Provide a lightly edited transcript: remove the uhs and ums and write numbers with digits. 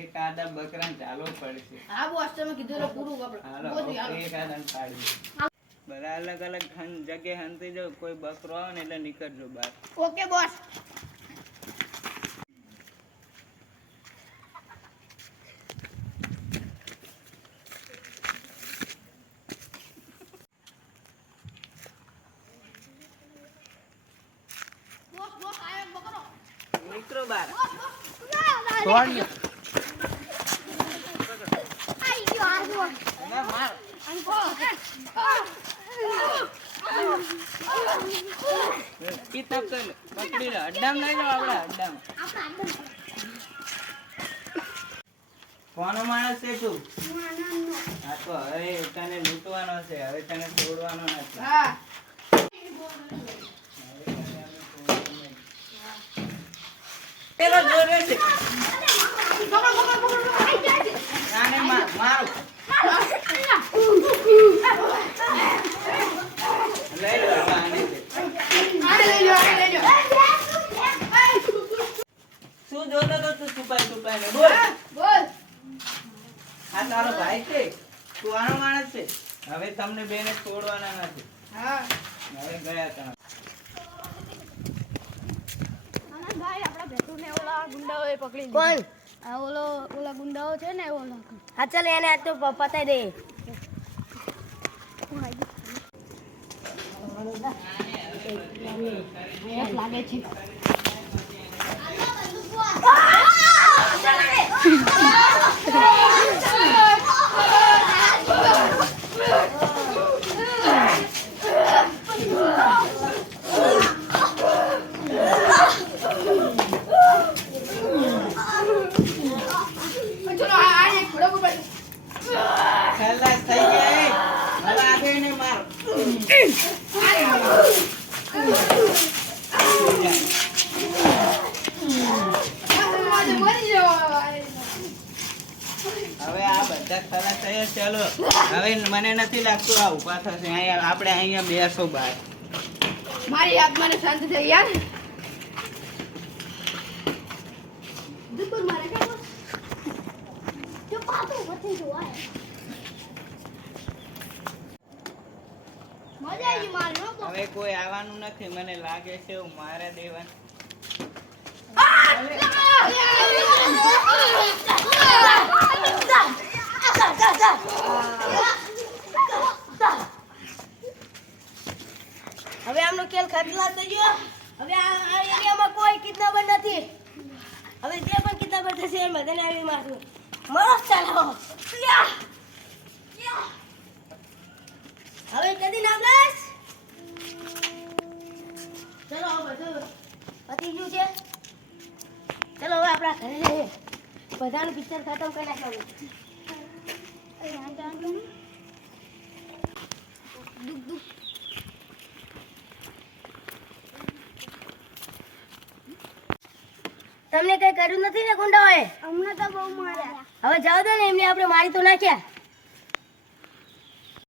એક આદા બકરાને ચાલો પડશે. હા બોસ તમે કીધું એટલે પૂરું આપણે. હાલો એક આદાને પાડી. બધા અલગ અલગ જગ્યાએ હંતી જાવ, કોઈ બકરો આવે ને એટલે નીકળજો બહાર. Okay boss. બોસ બોસ આયો બકરો. નીકળો બહાર. છોડ ને. આઈ ગયો આ જો. ના માર. અંકો. કિતાબ તો પકડી લો, અડ્ડામ લઈ લો આપણે અડ્ડામ. કોનો માણસ છે તું? હા તો હવે તને લૂંટવાનો છે, હવે તને છોડવાનો નથી. હા. પેલો જોરે છે. આને મારો. લઈ લો આને. શું જોતો તો તું છુપાઈ બોલ. બોલ. આ તારો ભાઈ છે, તું આનો માણસ છે. હવે તમને બેને છોડવાના નથી. હા. હવે ગયા તમે. ભાઈ આપડા ભેટુને ઓલા ગુંડાઓએ પકડી લીધો. કોણ? આ ઓલા ગુંડાઓ છે ને ઓલા. હા ચાલ એને આજ તો પતાઈ દે. લાગે છે. ખલાસ થઈ ગયા. હવે આગળ ને માર. હવે આ બધા ખલાસ થયા. ચાલો હવે મને નથી લાગતું આ ઉભા થશે. અહીંયા આપણે અહીંયા બેસો બહાર. મારી આત્માને શાંત થઈ યાર. દુપર મારે કે જો પાતો વધી જો આ મજા આવી મારનો. હવે કોઈ આવવાનું નથી મને લાગે છે. હું મારે દેવાનું. હવે આમનો ખેલ ખતલાસ થઈ ગયો. હવે આ એરિયામાં કોઈ કિડનેપર નથી. હવે જે પણ કિડનેપર થશે એ બધાને આવી મારશું. મરો ચાલો. હવે કદી નામ લેશ. ચલો હવે બધું પતી ગયું છે. ચલો હવે આપણા ઘરે જઈએ. બધાનું પિક્ચર ખતમ કરી નાખવાનું. તમને કઈ કર્યું નથી ને ગુંડાઓએ? અમને તો બહુ માર્યા. હવે જાવ દો ને, એમને આપણે મારી તો નાખ્યા.